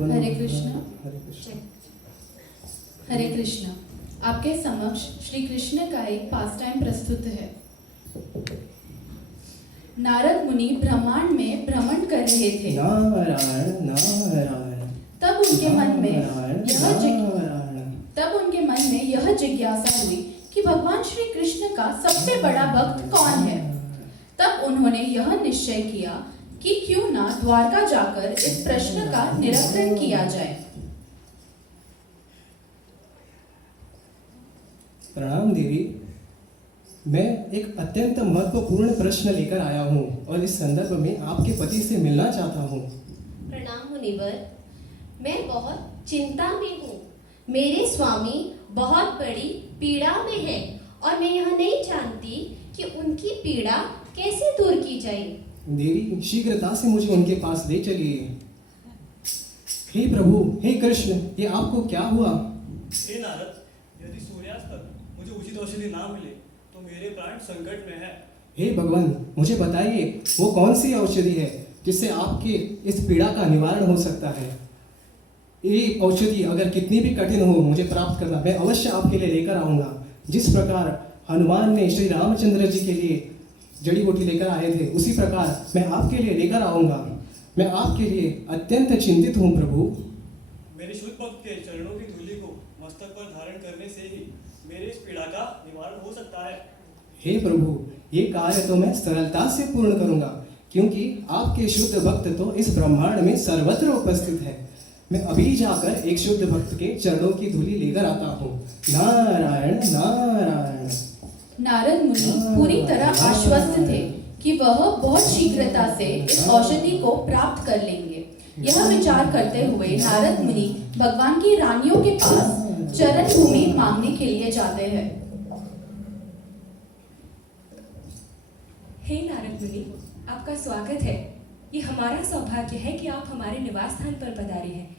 हरे कृष्ण। हरे कृष्ण। आपके समक्ष श्री कृष्ण का एक पास टाइम प्रस्तुत है। नारद मुनि ब्रह्मांड में भ्रमण कर रहे थे। नारायण नारायण। तब उनके मन में यह जिज्ञासा हुई कि भगवान श्री कृष्ण का सबसे बड़ा भक्त कौन है। तब उन्होंने यह निश्चय किया कि क्यों ना द्वारका जाकर इस प्रश्न का निराकरण किया जाए। प्रणाम देवी। मैं एक अत्यंत महत्वपूर्ण प्रश्न लेकर आया हूँ और इस संदर्भ में आपके पति से मिलना चाहता हूँ। प्रणाम मुनिवर, मैं बहुत चिंता में हूँ। मेरे स्वामी बहुत बड़ी पीड़ा में हैं और मैं यह नहीं जानती कि उनकी पीड़ा कैसे दूर की जाए। देवी, शीघ्रता से मुझे उनके पास ले चलिए। हे प्रभु, हे कृष्ण, ये आपको क्या हुआ? हे नारद, यदि सूर्यास्त तक मुझे उचित औषधि ना मिले तो मेरे प्राण संकट में है। हे भगवान, मुझे बताइए वो कौन सी औषधि है जिससे आपके इस पीड़ा का निवारण हो सकता है। ये औषधि अगर कितनी भी कठिन हो मुझे प्राप्त करना, मैं अवश्य आपके लिए लेकर आऊंगा। जिस प्रकार हनुमान ने श्री रामचंद्र जी के लिए जड़ी बूटी लेकर आए थे, उसी प्रकार मैं आपके लिए लेकर आऊंगा। मैं आपके लिए अत्यंत चिंतित हूँ प्रभु। मेरे शुद्ध भक्त के चरणों की धूलि को मस्तक पर धारण करने से ही मेरे इस पीड़ा का निवारण हो सकता है। हे प्रभु, ये कार्य तो मैं सरलता से पूर्ण करूंगा, क्योंकि आपके शुद्ध भक्त तो इस ब्रह्मांड में सर्वत्र उपस्थित है। मैं अभी जाकर एक शुद्ध भक्त के चरणों की धूलि लेकर आता हूँ। नारायण नारायण। नारद मुनि पूरी तरह आश्वस्त थे कि वह बहुत शीघ्रता से इस औषधि को प्राप्त कर लेंगे। यह विचार करते हुए नारद मुनि भगवान की रानियों के पास चरण भूमि मांगने के लिए जाते हैं। हे नारद मुनि, आपका स्वागत है। ये हमारा सौभाग्य है कि आप हमारे निवास स्थान पर पधारे हैं।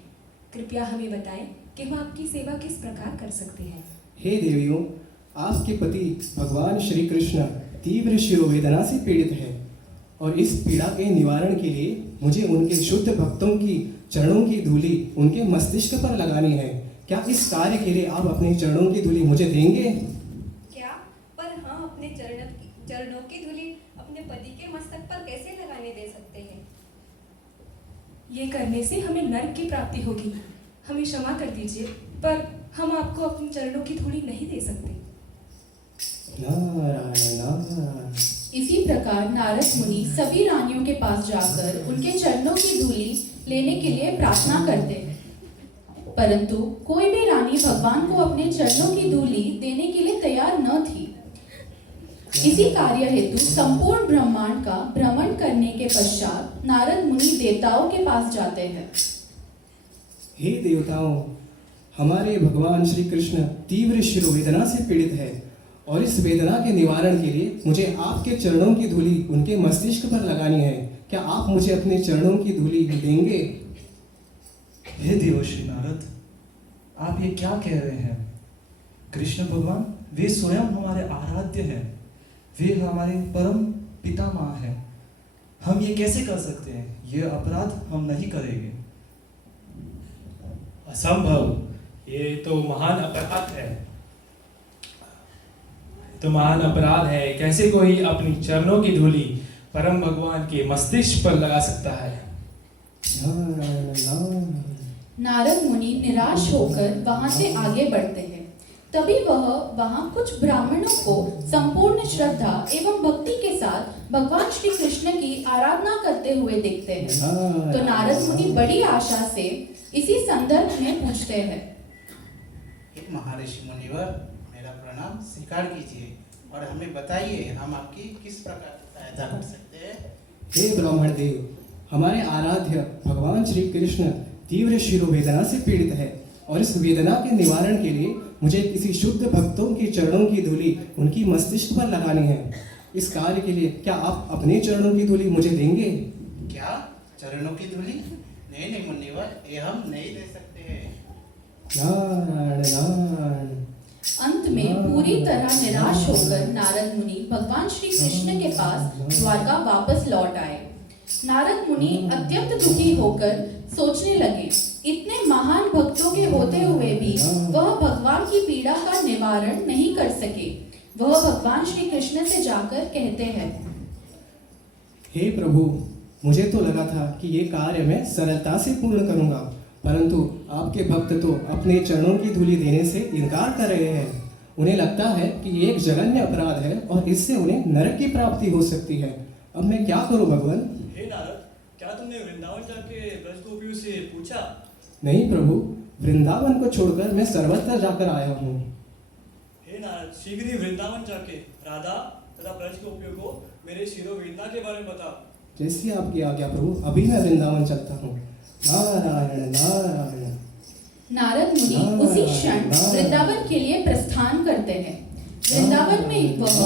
कृपया हमें बताएं कि हम आपकी सेवा किस प्रकार कर सकते हैं। हे देवियों, आपके पति भगवान श्री कृष्ण तीव्र शिरोवेदना से पीड़ित है और इस पीड़ा के निवारण के लिए मुझे उनके शुद्ध भक्तों की चरणों की धूलि उनके मस्तिष्क पर लगानी है। क्या इस कार्य के लिए आप अपने चरणों की धूलि मुझे देंगे? क्या? पर हम अपने चरणों की धूलि अपने पति के मस्तक पर कैसे लगाने दे सकते हैं? ये करने से हमें नर्क की प्राप्ति होगी। हमें क्षमा कर दीजिए, पर हम आपको अपने चरणों की धूलि नहीं दे सकते। नारायण नारायण। इसी प्रकार नारद मुनि सभी रानियों के पास जाकर उनके चरणों की धूलि लेने के लिए प्रार्थना करते हैं, परंतु कोई भी रानी भगवान को अपने चरणों की धूलि देने के लिए तैयार न थी। इसी कार्य हेतु संपूर्ण ब्रह्मांड का भ्रमण करने के पश्चात नारद मुनि देवताओं के पास जाते हैं। हे देवताओं, हमारे भगवान श्री कृष्ण तीव्र शिरोवेदना से पीड़ित है और इस वेदना के निवारण के लिए मुझे आपके चरणों की धूलि उनके मस्तिष्क पर लगानी है। क्या आप मुझे अपने चरणों की धूलि देंगे? हे देवर्षि नारद, आप ये क्या कह रहे हैं? कृष्ण भगवान वे स्वयं हमारे आराध्य हैं, वे हमारे परम पितामह हैं। हम ये कैसे कर सकते हैं? ये अपराध हम नहीं करेंगे। असंभव, ये तो महान अपराध है। तो महान अपराध है। कैसे कोई अपनी चरणों की धूलि परम भगवान के मस्तिष्क पर लगा सकता है? नारद मुनि निराश होकर वहां से आगे बढ़ते हैं। तभी वह वहां कुछ ब्राह्मणों को संपूर्ण श्रद्धा एवं भक्ति के साथ भगवान श्री कृष्ण की आराधना करते हुए देखते हैं। तो नारद मुनि बड़ी आशा से इसी संदर्भ में पूछते हैं। महर्षि मुनिवर, मेरा प्रणाम स्वीकार कीजिए और हमें बताइए हम आपकी किस प्रकार सहायता कर सकते हैं। हे ब्राह्मण देव, हमारे आराध्य भगवान श्री कृष्ण तीव्र शिरोवेदना से पीड़ित है और इस वेदना के निवारण के लिए मुझे किसी शुद्ध भक्तों के चरणों की धूलि उनकी मस्तिष्क पर लगानी है। इस कार्य के लिए क्या आप अपने चरणों की धूलि मुझे देंगे? क्या चरणों की धूलि? नहीं नहीं मुनिवर, ये हम नहीं दे सकते हैं। नारायण नारायण। अंत में पूरी तरह निराश होकर नारद मुनि भगवान श्री कृष्ण के पास द्वारका वापस लौट आए। नारद मुनि अत्यंत दुखी होकर सोचने लगे इतने महान भक्तों के होते हुए भी वह भगवान की पीड़ा का निवारण नहीं कर सके। वह भगवान श्री कृष्ण से जाकर कहते हैं, हे प्रभु, मुझे तो लगा था कि ये कार्य मैं सरलता से पूर्ण करूंगा, परंतु आपके भक्त तो अपने चरणों की धूलि देने से इनकार कर रहे हैं। उन्हें लगता है कि ये एक जघन्य अपराध है और इससे उन्हें नरक की प्राप्ति हो सकती है। अब मैं क्या करूं भगवान? हे नारद, क्या तुमने वृंदावन जाके ब्रज गोपियों से पूछा? नहीं प्रभु, वृंदावन को छोड़कर मैं सर्वत्र जाकर आया हूँ। हे नारद, शीघ्र ही वृंदावन जाके राधा तथा ब्रज गोपियों को मेरे शिरोवेदना के बारे में बताओ। जैसी आपकी आज्ञा प्रभु, अभी मैं वृंदावन चलता हूँ। नारायण नारायण। नारद मुनि उसी क्षण वृंदावन के लिए प्रस्थान करते हैं। वृंदावन में वह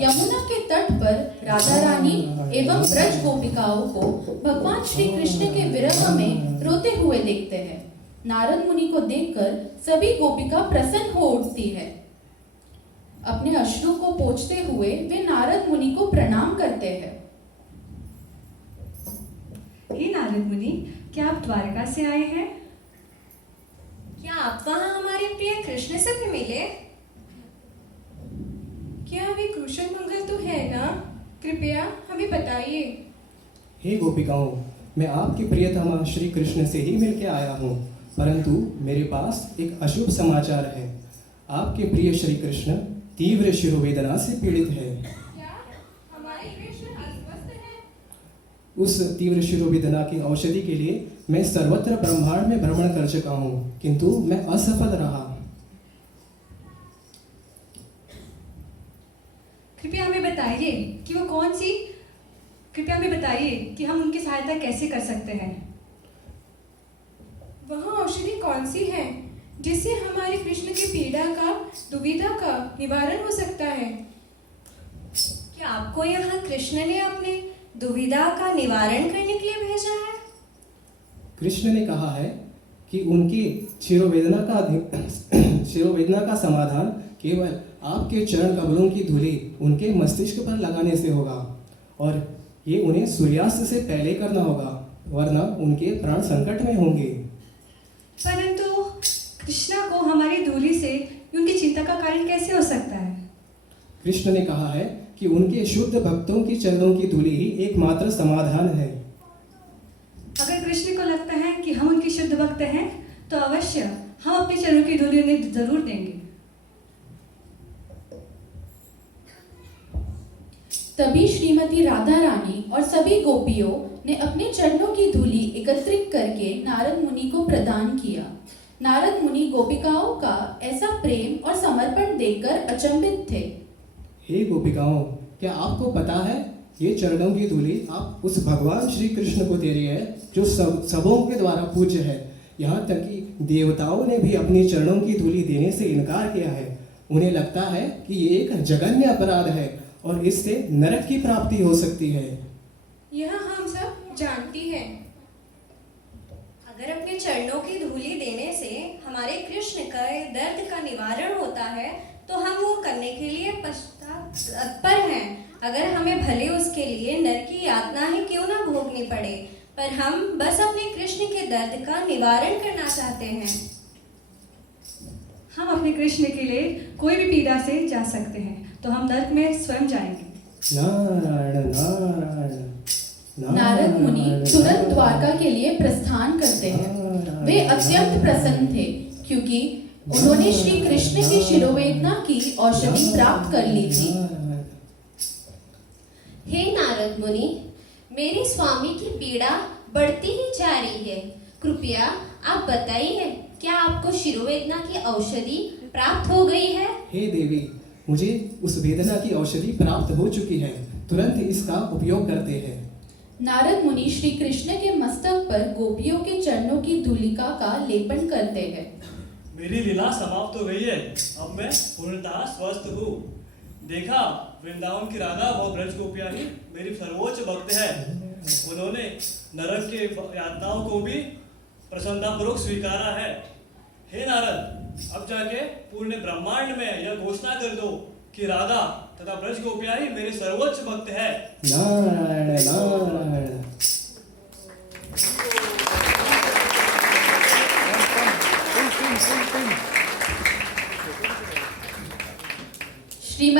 यमुना के तट पर राधा रानी एवं ब्रज गोपिकाओं को भगवान श्री कृष्ण के विरह में रोते हुए देखते हैं। नारद मुनि को देखकर सभी गोपिका प्रसन्न हो उठती है। अपने अश्रु को पोंछते हुए वे नारद मुनि को प्रणाम करते हैं। हे नारद मुनि, क्या आप द्वारका से आए हैं? क्या आप वहाँ हमारे प्रिय कृष्ण से भी मिले? क्या वे कुशल मंगल तो है ना? कृपया हमें बताइए। हे गोपिकाओं, मैं आपके प्रियतमा श्री कृष्ण से ही मिलके आया हूँ, परंतु मेरे पास एक अशुभ समाचार है। आपके प्रिय श्री कृष्ण तीव्र शिरोवेदना से पीड़ित है। क्या हमारे कृष्ण अस्वस्थ हैं? उस तीव्र शिरोवेदना की औषधि के लिए मैं सर्वत्र ब्रह्मांड में भ्रमण कर चुका हूँ, किंतु मैं असफल रहा। कृपया हमें बताइए कि वो कौन सी कृपया हमें बताइए कि हम उनकी सहायता कैसे कर सकते हैं। वह औषधि कौन सी है जिससे हमारे कृष्ण की पीड़ा का, दुविधा का निवारण हो सकता है? क्या आपको यहाँ कृष्ण ने अपने दुविधा का निवारण करने के लिए भेजा है? कृष्ण ने कहा है कि उनकी शिरोवेदना का समाधान केवल आपके चरण कमलों की धूलि उनके मस्तिष्क पर लगाने से होगा, और ये उन्हें सूर्यास्त से पहले करना होगा, वरना उनके प्राण संकट में होंगे। परंतु कृष्णा को हमारी धूलि से उनकी चिंता का कारण कैसे हो सकता है? कृष्ण ने कहा है कि उनके शुद्ध भक्तों की चरणों की धूलि ही एकमात्र समाधान है। अगर कृष्ण को लगता है कि हम उनके शुद्ध भक्त हैं, तो अवश्य हम अपने चरणों की धूलि उन्हें जरूर देंगे। तभी श्रीमती राधा रानी और सभी गोपियों ने अपने चरणों की धूलि एकत्रित करके नारद मुनि को प्रदान किया। नारद मुनि गोपिकाओं का ऐसा प्रेम और समर्पण देखकर अचंभित थे। हे गोपिकाओं, क्या आपको पता है ये चरणों की धूलि आप उस भगवान श्री कृष्ण को दे रही है जो सबों के द्वारा पूज्य है। यहाँ तक कि देवताओं ने भी अपनी चरणों की धूलि देने से इनकार किया है। उन्हें लगता है कि ये एक जघन्य अपराध है और इससे नरक की प्राप्ति हो सकती है। यह हम सब जानती हैं। अगर अपने चरणों की धूलि देने से हमारे कृष्ण का दर्द का निवारण होता है, तो हम वो करने के लिए तत्पर हैं। अगर हमें भले उसके लिए नरक की यातना ही क्यों ना भोगनी पड़े, पर हम बस अपने कृष्ण के दर्द का निवारण करना चाहते हैं। हम अपने कृष्ण के लिए कोई भी पीड़ा से जा सकते हैं, तो हम नरक में स्वयं जाएंगे। नारायण नारायण। नारद मुनि तुरंत द्वारका के लिए प्रस्थान करते हैं। वे अत्यंत प्रसन्न थे, क्योंकि उन्होंने श्री कृष्ण की शिरोवेदना की औषधि प्राप्त कर ली थी। हे नारद मुनि, मेरे स्वामी की पीड़ा बढ़ती ही जा रही है। कृपया आप बताइए, क्या आपको शिरोवेदना की औषधि प्राप्त हो गई है? हे देवी, मुझे उस वेदना की औषधि प्राप्त हो चुकी है। तुरंत इसका उपयोग करते हैं। नारद मुनि श्री कृष्ण के मस्तक पर गोपियों के चरणों की धूलिका का लेपन करते हैं। मेरी लीला समाप्त हो गई है, अब मैं पूर्णतः स्वस्थ हूँ। देखा, वृंदावन की राधा और ब्रज गोपियाँ ही मेरी सर्वोच्च भक्त है। उन्होंने नरक के यातनाओं को भी प्रसन्नतापूर्वक स्वीकारा है। हे नारद, अब जाके पूर्ण ब्रह्मांड में यह घोषणा कर दो कि राधा तथा ब्रज गोपियाँ ही मेरे सर्वोच्च भक्त है। नारायण नारायण। श्रीमती